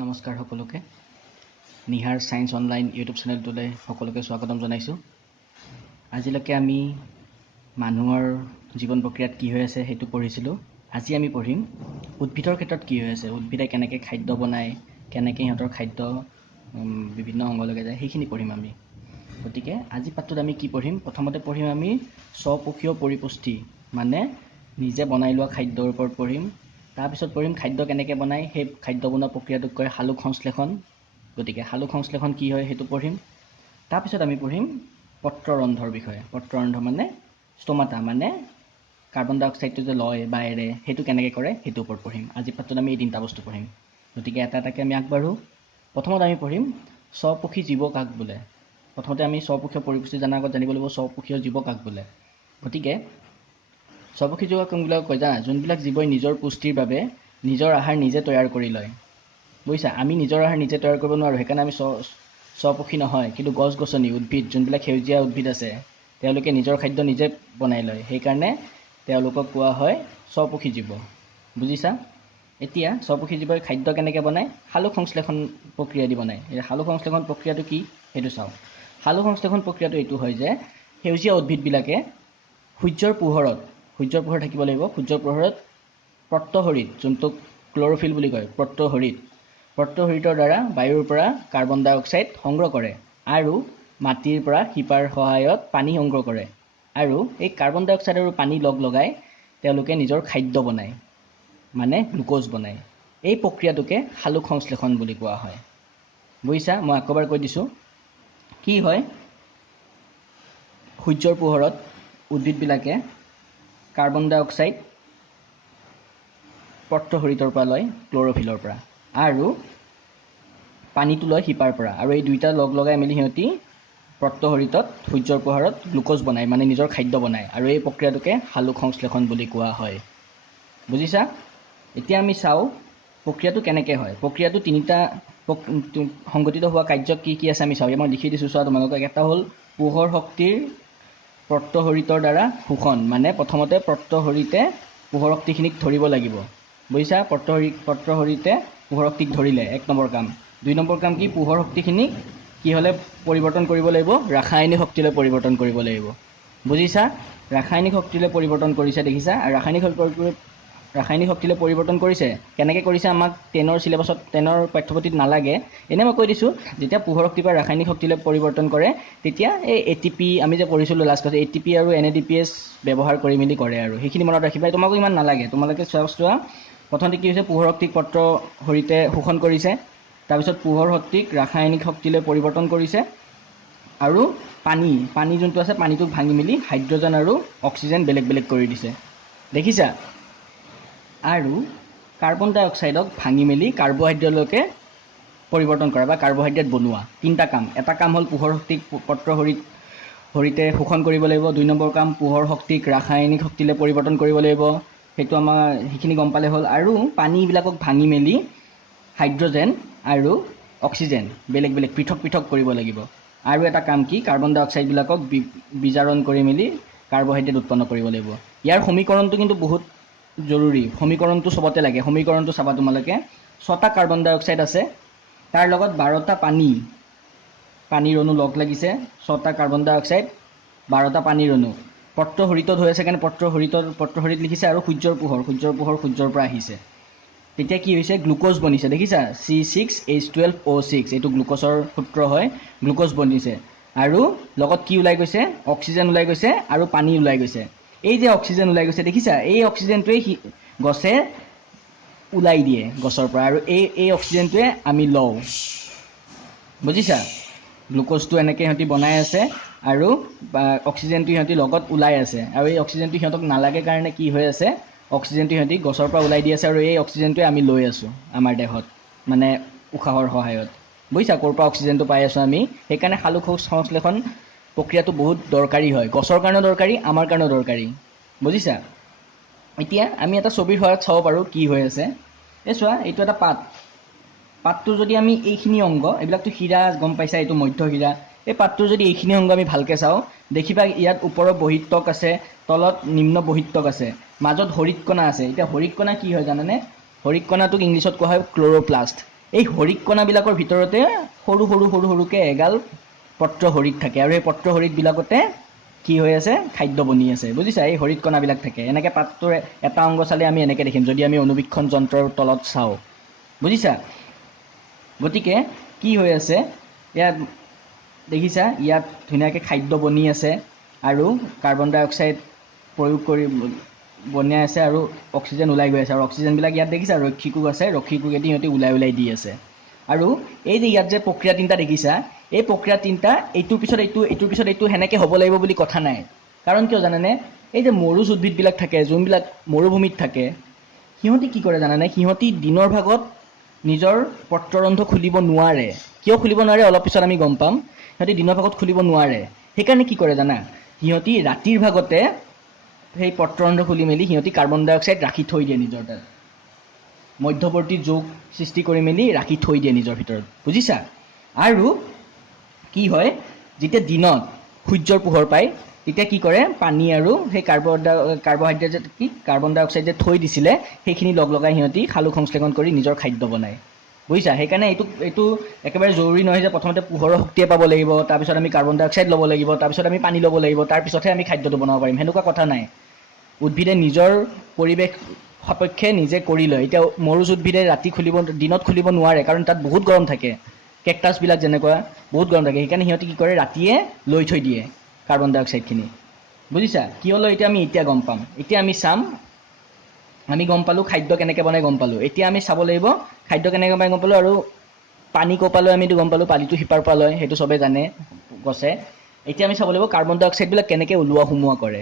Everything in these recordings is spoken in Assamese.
নমস্কাৰ সকলোকে নিহাৰ সায়েন্স অনলাইন ইউটিউব চেনেলটোলৈ সকলোকে স্বাগতম জনাইছোঁ। আজিলৈকে আমি মানুহৰ জীৱন প্ৰক্ৰিয়াত কি হৈ আছে সেইটো পঢ়িছিলোঁ। আজি আমি পঢ়িম উদ্ভিদৰ ক্ষেত্ৰত কি হৈ আছে, উদ্ভিদে কেনেকৈ খাদ্য বনায়, কেনেকৈ সিহঁতৰ খাদ্য বিভিন্ন অংগলৈকে যায় সেইখিনি পঢ়িম আমি। গতিকে আজি পাঠটোত আমি কি পঢ়িম? প্ৰথমতে পঢ়িম আমি স্বপোষীয় পৰিপুষ্টি মানে নিজে বনাই লোৱা খাদ্যৰ ওপৰত পঢ়িম। তাৰপিছত পঢ়িম খাদ্য কেনেকৈ বনায়, সেই খাদ্য বনোৱা প্ৰক্ৰিয়াটোক কয় সালোক সংশ্লেষণ। গতিকে সালোক সংশ্লেষণ কি হয় সেইটো পঢ়িম। তাৰপিছত আমি পঢ়িম পত্ৰৰন্ধ্ৰৰ বিষয়ে। পত্ৰৰন্ধ্ৰ মানে ষ্টমাটা মানে কাৰ্বন ডাই অক্সাইডটো যে লয় বা এৰে সেইটো কেনেকৈ কৰে সেইটোৰ ওপৰত পঢ়িম। আজি পাঠটোত আমি এই তিনিটা বস্তু পঢ়িম। গতিকে এটা এটাকৈ আমি আগবাঢ়োঁ। প্ৰথমত আমি পঢ়িম স্বপোষী জীৱ কাক বোলে। প্ৰথমতে আমি স্বপোষীয় পৰিপুষ্টি জনাৰ আগত জানিব লাগিব স্বপোষীয় জীৱ কাক বোলে। গতিকে স্বপোষী জীৱ কোনবিলাক কয় জানা? যোনবিলাক জীৱই নিজৰ পুষ্টিৰ বাবে নিজৰ আহাৰ নিজে তৈয়াৰ কৰি লয়। বুজিছা? আমি নিজৰ আহাৰ নিজে তৈয়াৰ কৰিব নোৱাৰোঁ, সেইকাৰণে আমি স্বপোষী নহয়। কিন্তু গছ গছনি উদ্ভিদ যোনবিলাক সেউজীয়া উদ্ভিদ আছে তেওঁলোকে নিজৰ খাদ্য নিজে বনাই লয়, সেইকাৰণে তেওঁলোকক কোৱা হয় স্বপোষী জীৱ। বুজিছা? এতিয়া স্বপোষী জীৱই খাদ্য কেনেকৈ বনায়? সালোক সংশ্লেষণ প্ৰক্ৰিয়া দি বনায়। এই সালোক সংশ্লেষণ প্ৰক্ৰিয়াটো কি সেইটো চাওঁ। সালোক সংশ্লেষণ প্ৰক্ৰিয়াটো এইটো হয় যে সেউজীয়া উদ্ভিদবিলাকে সূৰ্যৰ পোহৰত থাকিব লাগিব। সূৰ্যৰ পোহৰত প্ৰত্যহৰিত, যোনটোক ক্ল'ৰফিল বুলি কয়, প্ৰত্যহৰিতৰ দ্বাৰা বায়ুৰ পৰা কাৰ্বন ডাই অক্সাইড সংগ্ৰহ কৰে আৰু মাটিৰ পৰা শিপাৰ সহায়ত পানী সংগ্ৰহ কৰে। আৰু এই কাৰ্বন ডাই অক্সাইড আৰু পানী লগাই তেওঁলোকে নিজৰ খাদ্য বনায়, মানে গ্লুক'জ বনায়। এই প্ৰক্ৰিয়াটোকে সালোক সংশ্লেষণ বুলি কোৱা হয়। বুজিছা? মই আকৌ এবাৰ কৈ দিছোঁ। কি হয়? সূৰ্যৰ পোহৰত উদ্ভিদবিলাকে কাৰ্বন ডাই অক্সাইড প্ৰত্যহৰিতৰ পৰা লয়, ক্ল'ৰফিলৰ পৰা, আৰু পানীটো লয় শিপাৰ পৰা, আৰু এই দুইটা লগাই মেলি সিহঁতি প্ৰত্যহৰিতত সূৰ্যৰ পোহৰত গ্লুক'জ বনায়, মানে নিজৰ খাদ্য বনায়। আৰু এই প্ৰক্ৰিয়াটোকে সালোক সংশ্লেষণ বুলি কোৱা হয়। বুজিছা? এতিয়া আমি চাওঁ প্ৰক্ৰিয়াটো কেনেকৈ হয়। প্ৰক্ৰিয়াটো তিনিটা সংগঠিত হোৱা কাৰ্য কি কি আছে আমি চাওঁ। মই লিখি দিছোঁ, চোৱা তোমালোকক। এটা হ'ল পোহৰ শক্তিৰ প্ৰত্যহৰিতৰ দ্বাৰা শোষণ, মানে প্ৰথমতে প্ৰত্যহৰিতে পোহৰ শক্তিখিনিক ধৰিব লাগিব। বুজিছা? প্ৰত্যহৰিতে পোহৰ শক্তিক ধৰিলে এক নম্বৰ কাম। 2 নম্বৰ কাম কি? পোহৰ শক্তিখিনিক কি হ'লে পৰিৱৰ্তন কৰিব লাগিব? ৰাসায়নিক শক্তিলৈ পৰিৱৰ্তন কৰিব লাগিব। বুজিছা? ৰাসায়নিক শক্তিলৈ পৰিৱৰ্তন কৰিছে, দেখিছা? ৰাসায়নিক শক্তিলৈ পৰিৱৰ্তন কৰিছে। কেনেকৈ কৰিছে আমাক 10ৰ চিলেবাছত 10ৰ পাঠ্যপুথিত নালাগে, এনেই মই কৈ দিছোঁ। যেতিয়া পোহৰ শক্তিৰ পৰা ৰাসায়নিক শক্তিলৈ পৰিৱৰ্তন কৰে তেতিয়া এই ATP আমি যে পঢ়িছিলোঁ লাষ্ট ক্লাছত, ATP আৰু NADPH ব্যৱহাৰ কৰি মেলি কৰে, আৰু সেইখিনি মনত ৰাখিবা। তোমাকো ইমান নালাগে, তোমালোকে চোৱা প্ৰথমতে কি হৈছে? পোহৰ শক্তিক প্ৰত্যহৰিতে শোষণ কৰিছে, তাৰপিছত পোহৰ শক্তিক ৰাসায়নিক শক্তিলৈ পৰিৱৰ্তন কৰিছে, আৰু পানী যোনটো আছে পানীটোক ভাঙি মেলি হাইড্ৰজেন আৰু অক্সিজেন বেলেগ বেলেগ কৰি দিছে, দেখিছা? আৰু কাৰ্বন ডাই অক্সাইডক ভাঙি মেলি কাৰ্বহাইড্ৰেটলৈকে পৰিৱৰ্তন কৰা বা কাৰ্বহাইড্ৰেট বনোৱা। 3টা কাম। এটা কাম হ'ল পোহৰ শক্তিক প্ৰত্যহৰিতে শোষণ কৰিব লাগিব। 2 নম্বৰ কাম পোহৰ শক্তিক ৰাসায়নিক শক্তিলৈ পৰিৱৰ্তন কৰিব লাগিব। সেইটো আমাৰ সেইখিনি গম পালে হ'ল। আৰু পানীবিলাকক ভাঙি মেলি হাইড্ৰজেন আৰু অক্সিজেন বেলেগ বেলেগ পৃথক কৰিব লাগিব। আৰু এটা কাম কি? কাৰ্বন ডাই অক্সাইডবিলাকক বিজাৰণ কৰি মেলি কাৰ্বহাইড্ৰেট উৎপন্ন কৰিব লাগিব। ইয়াৰ সমীকৰণটো কিন্তু বহুত জৰুৰী। সমীকৰণটো চবতে লাগে। সমীকৰণটো চাবা তোমালোকে। 6টা কাৰ্বন ডাই অক্সাইড আছে, তাৰ লগত 12টা পানীৰ অণু লগ লাগিছে। 6টা কাৰ্বন ডাই অক্সাইড, 12টা পানীৰ অণু। প্ৰত্যহৰিতত হৈ আছে কাৰণে প্ৰত্যহৰিত লিখিছে, আৰু সূৰ্যৰ পোহৰ সূৰ্যৰ পৰা আহিছে। তেতিয়া কি হৈছে? গ্লুক'জ বনিছে, দেখিছা? C6H12O6, এইটো গ্লুক'জৰ সূত্ৰ হয়। গ্লুক'জ বনিছে, আৰু লগত কি ওলাই গৈছে? অক্সিজেন ওলাই গৈছে, আৰু পানী ওলাই গৈছে। এই যে অক্সিজেন ওলাই গৈছে, দেখিছা? এই অক্সিজেনটোৱে গছে ওলাই দিয়ে গছৰ পৰা, আৰু এই অক্সিজেনটোৱে আমি লওঁ। বুজিছা? গ্লুক'জটো এনেকৈ সিহঁতি বনাই আছে, আৰু অক্সিজেনটো সিহঁতি লগত ওলাই আছে, আৰু এই অক্সিজেনটো সিহঁতক নালাগে কাৰণে কি হৈ আছে? অক্সিজেনটো সিহঁতি গছৰ পৰা ওলাই দি আছে, আৰু এই অক্সিজেনটোৱে আমি লৈ আছোঁ আমাৰ দেহত, মানে উশাহৰ সহায়ত। বুজিছা? ক'ৰ পৰা অক্সিজেনটো পাই আছোঁ আমি? সেইকাৰণে সালোক সংশ্লেষণ প্ৰক্ৰিয়াটো বহুত দৰকাৰী হয়। গছৰ কাৰণেও দৰকাৰী, আমাৰ কাৰণেও দৰকাৰী। বুজিছা? এতিয়া আমি এটা ছবিৰ সহায়ত চাব পাৰোঁ কি হৈ আছে। এই চোৱা, এইটো এটা পাতটোৰ যদি আমি এইখিনি অংগ, এইবিলাকতো শিৰা গম পাইছা, এইটো মধ্য শিৰা। এই পাতটোৰ যদি এইখিনি অংগ আমি ভালকৈ চাওঁ, দেখিবা ইয়াত ওপৰত বহিত্তক আছে, তলত নিম্ন বহিত্তক আছে, মাজত হৰিতকণা আছে। এতিয়া হৰিতকণা কি হয় জানানে? হৰিতকণাটোক ইংলিছত কোৱা হয় ক্ল'ৰ'প্লাষ্ট। এই হৰিক কণাবিলাকৰ ভিতৰতে সৰু সৰু সৰু সৰুকৈ এগাল পত্ৰ হৰিক থাকে আৰু এই পত্ৰ হৰিকবিলাকতে কি হৈ আছে খাদ্য বনি আছে বুজিছা এই হৰিত কণাবিলাক থাকে এনেকৈ পাতটোৰ এটা অংগ চালে আমি এনেকৈ দেখিম যদি আমি অনুবীক্ষণ যন্ত্ৰৰ তলত চাওঁ বুজিছা গতিকে কি হৈ আছে ইয়াত দেখিছা ইয়াত ধুনীয়াকৈ খাদ্য বনি আছে আৰু কাৰ্বন ডাই অক্সাইড প্ৰয়োগ কৰি বনাই আছে আৰু অক্সিজেন ওলাই গৈ আছে আৰু অক্সিজেনবিলাক ইয়াত দেখিছা ৰক্ষীকোষ আছে ৰক্ষীকোষেদি সিহঁতি ওলাই দি আছে আৰু এই যে ইয়াত যে প্ৰক্ৰিয়া তিনিটা দেখিছা এই প্ৰক্ৰিয়া তিনিটা এইটোৰ পিছত এইটো সেনেকৈ হ'ব লাগিব বুলি কথা নাই কাৰণ কিয় জানানে এই যে মৰুজ উদ্ভিদবিলাক থাকে যোনবিলাক মৰুভূমিত থাকে সিহঁতি কি কৰে জানানে সিহঁতি দিনৰ ভাগত নিজৰ পত্ৰৰন্ধ্ৰ খুলিব নোৱাৰে কিয় খুলিব নোৱাৰে অলপ পিছত আমি গম পাম সিহঁতি দিনৰ ভাগত খুলিব নোৱাৰে সেইকাৰণে কি কৰে জানা সিহঁতি ৰাতিৰ ভাগতে সেই পত্ৰৰন্ধ্ৰ খুলি মেলি সিহঁতি কাৰ্বন ডাই অক্সাইড ৰাখি থৈ দিয়ে নিজৰ তাত মধ্যৱৰ্তী যোগ সৃষ্টি কৰি মেলি ৰাখি থৈ দিয়ে নিজৰ ভিতৰত বুজিছা আৰু কি হয় যেতিয়া দিনত সূৰ্যৰ পোহৰ পায় তেতিয়া কি কৰে পানী আৰু সেই কাৰ্বহাইড্ৰেট কি কাৰ্বন ডাই অক্সাইড যে থৈ দিছিলে সেইখিনি লগ লগাই সিহঁতি সালোক সংশ্লেষণ কৰি নিজৰ খাদ্য বনায় বুজিছা সেইকাৰণে এইটো একেবাৰে জৰুৰী নহয় যে প্ৰথমতে পোহৰৰ শক্তিয়ে পাব লাগিব তাৰপিছত আমি কাৰ্বন ডাই অক্সাইড ল'ব লাগিব তাৰপিছত আমি পানী ল'ব লাগিব তাৰপিছতহে আমি খাদ্যটো বনাব পাৰিম সেনেকুৱা কথা নাই উদ্ভিদে নিজৰ পৰিৱেশ সাপেক্ষে নিজে কৰি লয় এতিয়া মৰুজ উদ্ভিদে ৰাতি দিনত খুলিব নোৱাৰে কাৰণ তাত বহুত গৰম থাকে কেকটাছবিলাক যেনেকুৱা বহুত গৰম থাকে সেইকাৰণে সিহঁতি কি কৰে ৰাতিয়ে লৈ থৈ দিয়ে কাৰ্বন ডাই অক্সাইডখিনি বুজিছা কিয় লয় এতিয়া গম পাম এতিয়া আমি চাম আমি গম পালোঁ খাদ্য কেনেকৈ বনাই গম পালোঁ এতিয়া আমি চাব লাগিব খাদ্য কেনেকৈ বনাই গম পালোঁ আৰু পানী ক'ৰ পৰা লয় আমিতো গম পালোঁ পানীটো শিপাৰ পৰা লয় সেইটো চবেই জানে গছে এতিয়া আমি চাব লাগিব কাৰ্বন ডাই অক্সাইডবিলাক কেনেকৈ ওলোৱা সোমোৱা কৰে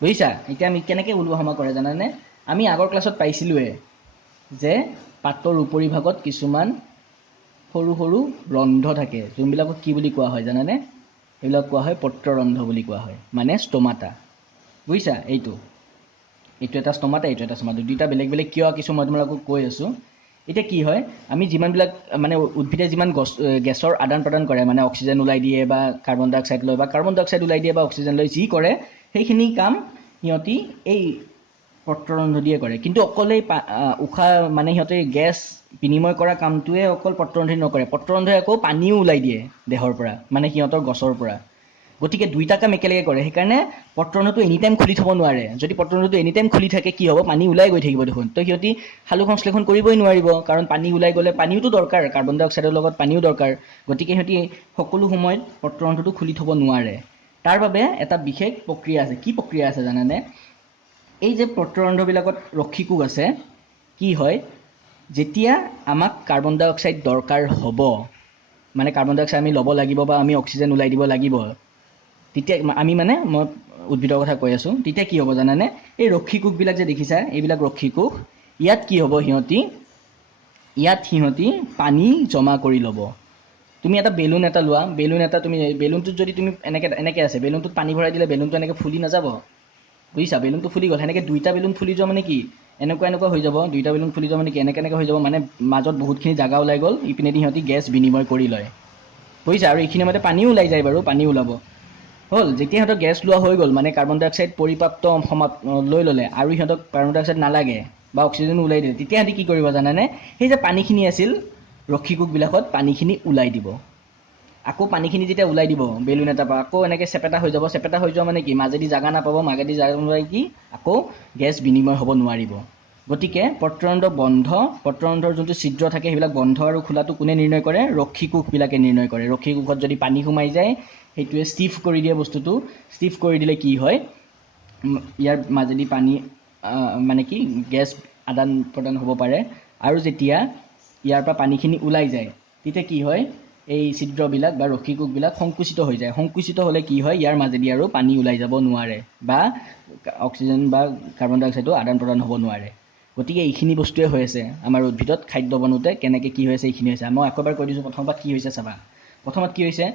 বুজিছা এতিয়া আমি কেনেকৈ ওলোৱা সোমোৱা কৰে জানানে আমি আগৰ ক্লাছত পাইছিলোঁৱে যে পাতৰ উপৰিভাগত কিছুমান সৰু সৰু ৰন্ধ্ৰ থাকে যোনবিলাকক কি বুলি কোৱা হয় জানানে এইবিলাক কোৱা হয় পত্ৰৰন্ধ্ৰ বুলি কোৱা হয় মানে ষ্টমাটা বুজিছা এইটো এটা ষ্টমাটা এইটো এটা ষ্টমাটা দুইটা বেলেগ বেলেগ কিয় কিছু মই তোমালোকক কৈ আছোঁ এতিয়া কি হয় আমি যিমানবিলাক মানে উদ্ভিদে যিমান গেছৰ আদান প্ৰদান কৰে মানে অক্সিজেন ওলাই দিয়ে বা কাৰ্বন ডাই অক্সাইড লয় বা কাৰ্বন ডাই অক্সাইড ওলাই দিয়ে বা অক্সিজেন লৈ যি কৰে সেইখিনি কাম সিহঁতি এই পত্ৰৰন্ধ্ৰ দিয়ে কৰে কিন্তু অকল এই উশাহ মানে সিহঁতে গেছ বিনিময় কৰা কামটোৱে অকল পত্ৰৰন্ধ্ৰই নকৰে পত্ৰৰন্ধ্ৰই আকৌ পানীও ওলাই দিয়ে দেহৰ পৰা মানে সিহঁতৰ গছৰ পৰা গতিকে দুইটা কাম একেলগে কৰে সেইকাৰণে পত্ৰৰন্ধ্ৰটো এনি টাইম খুলি থ'ব নোৱাৰে যদি পত্ৰৰন্ধ্ৰটো এনি টাইম খুলি থাকে কি হ'ব পানী ওলাই গৈ থাকিব দেখোন তো সিহঁতি সালোক সংশ্লেষণ কৰিবই নোৱাৰিব কাৰণ পানী ওলাই গ'লে পানীওতো দৰকাৰ কাৰ্বন ডাই অক্সাইডৰ লগত পানীও দৰকাৰ গতিকে সিহঁতি সকলো সময়ত পত্ৰৰন্ধ্ৰটো খুলি থ'ব নোৱাৰে তাৰ বাবে এটা বিশেষ প্ৰক্ৰিয়া আছে কি প্ৰক্ৰিয়া আছে জানানে এই যে পত্ৰৰন্ধ্ৰবিলাকত ৰক্ষীকোষ আছে কি হয় যেতিয়া আমাক কাৰ্বন ডাই অক্সাইড দৰকাৰ হ'ব মানে কাৰ্বন ডাই অক্সাইড আমি ল'ব লাগিব বা আমি অক্সিজেন ওলাই দিব লাগিব তেতিয়া আমি মানে মই উদ্ভিদৰ কথা কৈ আছোঁ তেতিয়া কি হ'ব জানানে এই ৰক্ষীকোষবিলাক যে দেখিছা এইবিলাক ৰক্ষীকোষ ইয়াত কি হ'ব সিহঁতি পানী জমা কৰি ল'ব তুমি এটা বেলুন এটা লোৱা বেলুনটোত যদি তুমি এনেকৈ আছে বেলুনটোত পানী ভৰাই দিলে বেলুনটো এনেকৈ ফুলি নাযাব বুজিছা বেলুনটো ফুলি গ'ল সেনেকৈ দুইটা বেলুন ফুলি যোৱা মানে কি এনেকুৱা হৈ যাব দুইটা বেলুন ফুলি যোৱা মানে কি এনেকৈ হৈ যাব মানে মাজত বহুতখিনি জাগা ওলাই গ'ল ইপিনেদি সিহঁতি গেছ বিনিময় কৰি লয় বুজিছা আৰু এইখিনি মতে পানীও ওলাই যায় বাৰু পানী ওলাব হ'ল যেতিয়া সিহঁতৰ গেছ লোৱা হৈ গ'ল মানে কাৰ্বন ডাই অক্সাইড পৰিপাপ্ত লৈ ল'লে আৰু সিহঁতক কাৰ্বন ডাই অক্সাইড নালাগে বা অক্সিজেনো ওলাই দিলে তেতিয়া সিহঁতি কি কৰিব জানানে সেই যে পানীখিনি আছিল ৰক্ষীকোষবিলাকত পানীখিনি ওলাই দিব আকৌ পানীখিনি যেতিয়া ওলাই দিব বেলুন এটাৰ পৰা আকৌ এনেকৈ চেপেটা হৈ যাব চেপেটা হৈ যোৱা মানে কি মাজেদি জাগা নাপাব মাজেদি জাগা নোলাই কি আকৌ গেছ বিনিময় হ'ব নোৱাৰিব গতিকে পত্ৰৰন্ধ্ৰৰ যোনটো ছিদ্ৰ থাকে সেইবিলাক বন্ধ আৰু খোলাটো কোনে নিৰ্ণয় কৰে ৰক্ষীকোষবিলাকে নিৰ্ণয় কৰে ৰক্ষীকোষত যদি পানী সোমাই যায় সেইটোৱে ষ্টিফ কৰি দিয়ে বস্তুটো ষ্টিফ কৰি দিলে কি হয় ইয়াৰ মাজেদি পানী মানে কি গেছ আদান প্ৰদান হ'ব পাৰে আৰু যেতিয়া ইয়াৰ পৰা পানীখিনি ওলাই যায় তেতিয়া কি হয় এই ছিদ্ৰবিলাক বা ৰক্ষীকোষবিলাক সংকুচিত হৈ যায় সংকুচিত হ'লে কি হয় ইয়াৰ মাজেদি আৰু পানী ওলাই যাব নোৱাৰে বা অক্সিজেন বা কাৰ্বন ডাই অক্সাইডো আদান প্ৰদান হ'ব নোৱাৰে গতিকে এইখিনি বস্তুৱে হৈ আছে আমাৰ উদ্ভিদত খাদ্য বনোতে কেনেকৈ কি হৈ আছে এইখিনি হৈছে মই আকৌ এবাৰ কৈ দিছোঁ প্ৰথমত কি হৈছে চাবা প্ৰথমত কি হৈছে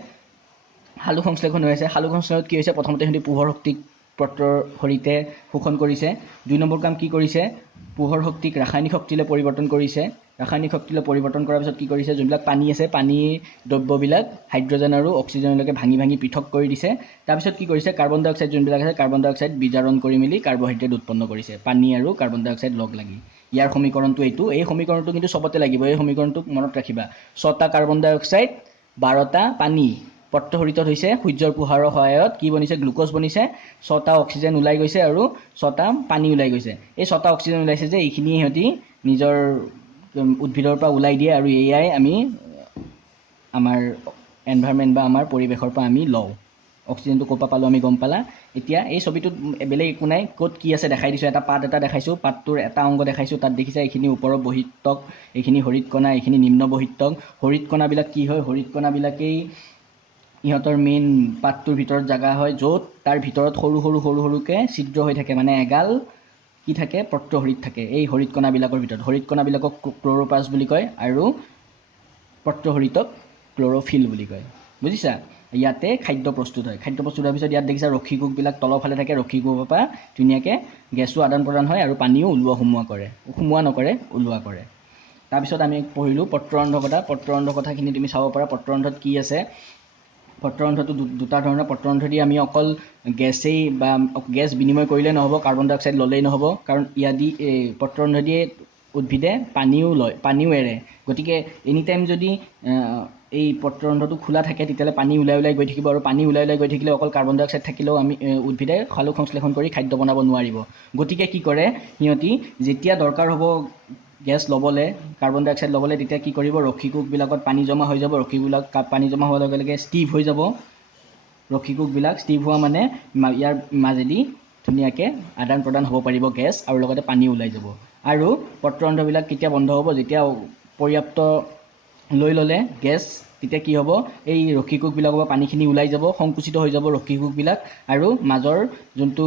সালোক সংশ্লেষণ হৈ আছে সালোক সংশ্লেষণত কি হৈছে প্ৰথমতে সিহঁতি পোহৰ শক্তিক পত্ৰৰ সৈতে শোষণ কৰিছে 2 নম্বৰ কাম কি কৰিছে পোহৰ শক্তিক ৰাসায়নিক শক্তিলৈ পৰিৱৰ্তন কৰিছে ৰাসায়নিক শক্তিলৈ পৰিৱৰ্তন কৰাৰ পিছত কি কৰিছে যোনবিলাক পানী আছে পানীৰ দ্ৰব্যবিলাক হাইড্ৰজেন আৰু অক্সিজেনলৈকে ভাঙি পৃথক কৰি দিছে তাৰপিছত কি কৰিছে কাৰ্বন ডাই অক্সাইড যোনবিলাক আছে কাৰ্বন ডাই অক্সাইড বিজাৰণ কৰি মেলি কাৰ্বহাইড্ৰেট উৎপন্ন কৰিছে পানী আৰু কাৰ্বন ডাই অক্সাইড লগ লাগি ইয়াৰ সমীকৰণটো এইটো, এই সমীকৰণটো কিন্তু চবতে লাগিব, এই সমীকৰণটোক মনত ৰাখিবা। 6টা কাৰ্বন ডাই অক্সাইড, 12টা পানী, পত্ৰহৰিতত হৈছে সূৰ্যৰ পোহৰৰ সহায়ত কি বনিছে, গ্লুক'জ বনিছে, 6টা অক্সিজেন ওলাই গৈছে আৰু 6টা পানী ওলাই গৈছে। এই 6টা অক্সিজেন ওলাইছে যে এইখিনি সিহঁতি নিজৰ উদ্ভিদৰ পৰা ওলাই দিয়ে, আৰু এয়াই আমি আমাৰ এনভাইৰনমেণ্ট বা আমাৰ পৰিৱেশৰ পৰা আমি লওঁ। অক্সিজেনটো ক'ৰ পৰা পালোঁ আমি গম পালা। এতিয়া এই ছবিটোত বেলেগ একো নাই, ক'ত কি আছে দেখাই দিছোঁ। এটা পাত এটা দেখাইছোঁ, পাতটোৰ এটা অংগ দেখাইছোঁ, তাত দেখিছা এইখিনি ওপৰৰ বহিত্তক, এইখিনি হৰিতকণা, এইখিনি নিম্ন বহিত্তক। হৰিতকণাবিলাক কি হয়, হৰিতকণাবিলাকেই ইহঁতৰ মেইন পাতটোৰ ভিতৰত জাগা হয়, য'ত তাৰ ভিতৰত সৰু সৰুকৈ ছিদ্ৰ হৈ থাকে, মানে এগাল কি থাকে, পত্ৰহৰিত থাকে এই হৰিতকণাবিলাকৰ ভিতৰত। হৰিতকণাবিলাকক ক্ল'ৰ'প্লাষ্ট বুলি কয় আৰু পত্ৰহৰিতক ক্ল'ৰ'ফিল বুলি কয়। বুজিছা? ইয়াতে খাদ্য প্ৰস্তুত হয়। খাদ্য প্ৰস্তুত হোৱাৰ পিছত ইয়াত দেখিছা ৰক্ষীকোষবিলাক তলৰ ফালে থাকে, ৰক্ষীকোষৰ পৰা ধুনীয়াকৈ গেছো আদান প্ৰদান হয় আৰু পানীও সোমোৱা নকৰে, ওলোৱা কৰে। তাৰপিছত আমি পঢ়িলোঁ পত্ৰৰন্ধ্ৰ কথা। পত্ৰৰন্ধ্ৰ কথাখিনি তুমি চাব পাৰা। পত্ৰৰন্ধ্ৰত কি আছে, পত্ৰৰন্ধ্ৰটো দুটা ধৰণৰ। পত্ৰৰন্ধ্ৰ দি আমি অকল গেছেই বা গেছ বিনিময় কৰিলে নহ'ব, কাৰ্বন ডাই অক্সাইড ল'লেই নহ'ব, কাৰণ ইয়াদি পত্ৰৰন্ধ্ৰ দিয়ে উদ্ভিদে পানীও এৰে। গতিকে এনি টাইম যদি এই পত্ৰৰন্ধ্ৰটো খোলা থাকে তেতিয়াহ'লে পানী ওলাই গৈ থাকিব, আৰু পানী ওলাই গৈ থাকিলে অকল কাৰ্বন ডাই অক্সাইড থাকিলেও আমি উদ্ভিদে সালোক সংশ্লেষণ কৰি খাদ্য বনাব নোৱাৰিব। গতিকে কি কৰে সিহঁতি, যেতিয়া দৰকাৰ হ'ব গেছ ল'বলৈ, কাৰ্বন ডাই অক্সাইড ল'বলৈ, তেতিয়া কি কৰিব, ৰক্ষীকোষবিলাকত পানী জমা হৈ যাব। ৰক্ষীকোষবিলাক পানী জমা হোৱাৰ লগে লগে ষ্টিভ হৈ যাব। ৰক্ষীকোষবিলাক ষ্টিভ হোৱা মানে ইয়াৰ মাজেদি ধুনীয়াকৈ আদান প্ৰদান হ'ব পাৰিব গেছ, আৰু লগতে পানী ওলাই যাব। আৰু পত্ৰৰন্ধ্ৰবিলাক কেতিয়া বন্ধ হ'ব, যেতিয়া পৰ্যাপ্ত লৈ ল'লে গেছ, তেতিয়া কি হ'ব, এই ৰক্ষীকোষবিলাকৰ পৰা পানীখিনি ওলাই যাব, সংকুচিত হৈ যাব ৰক্ষীকোষবিলাক, আৰু মাজৰ যোনটো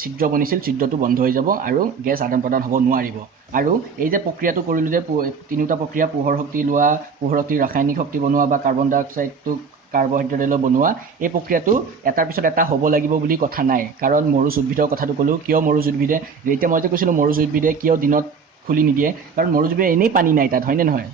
ছিদ্ৰ বনিছিল ছিদ্ৰটো বন্ধ হৈ যাব আৰু গেছ আদান প্ৰদান হ'ব নোৱাৰিব। আৰু এই যে প্ৰক্ৰিয়াটো কৰিলোঁ যে তিনিওটা প্ৰক্ৰিয়া, পোহৰ শক্তি লোৱা, পোহৰ শক্তি ৰাসায়নিক শক্তি বনোৱা বা কাৰ্বন ডাই অক্সাইডটোক কাৰ্বহাইড্ৰেটেলৈ বনোৱা, এই প্ৰক্ৰিয়াটো এটাৰ পিছত এটা হ'ব লাগিব বুলি কথা নাই। কাৰণ মৰুজ উদ্ভিদৰ কথাটো ক'লোঁ, কিয় মৰুজ উদ্ভিদে, এতিয়া মই যে কৈছিলোঁ মৰুজ উদ্ভিদে কিয় দিনত খুলি নিদিয়ে, কাৰণ মৰুজ উদ্ভিদে এনেই পানী নাই তাত, হয়নে নহয়?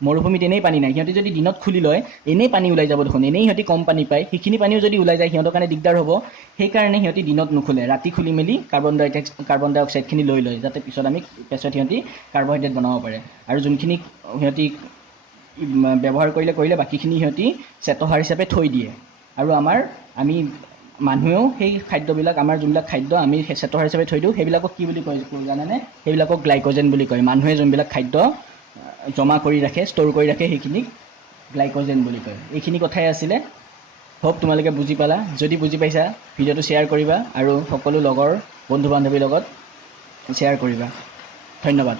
মৰুভূমিত এনেই পানী নাই, সিহঁতি যদি দিনত খুলি লয় এনেই পানী ওলাই যাব দেখোন, এনেই সিহঁতি কম পানী পায়, সেইখিনি পানীও যদি ওলাই যায় সিহঁতৰ কাৰণে দিগদাৰ হ'ব। সেইকাৰণে সিহঁতি দিনত নুখুলে, ৰাতি খুলি মেলি কাৰ্বন ডাই অক্সাইডখিনি লৈ লয়, যাতে পিছত সিহঁতি কাৰ্বহাইড্ৰেট বনাব পাৰে। আৰু যোনখিনি সিহঁতি ব্যৱহাৰ কৰিলে বাকীখিনি সিহঁতি চেতসাৰ হিচাপে থৈ দিয়ে। আৰু আমি মানুহেও সেই খাদ্যবিলাক, আমাৰ যোনবিলাক খাদ্য আমি চেতসাৰ হিচাপে থৈ দিওঁ, সেইবিলাকক কি বুলি কয় জানেনে? সেইবিলাকক গ্লাইক'জেন বুলি কয়। মানুহে যোনবিলাক খাদ্য জমা কৰি ৰাখে, ষ্ট'ৰ কৰি ৰাখে, সেইখিনিক গ্লাইক'জেন বুলি কয়। এইখিনি কথাই আছিলে, হোপ তোমালোকে বুজি পালা। যদি বুজি পাইছা ভিডিঅ'টো শ্বেয়াৰ কৰিবা আৰু সকলো লগৰ বন্ধু বান্ধৱীৰ লগত শ্বেয়াৰ কৰিবা। ধন্যবাদ।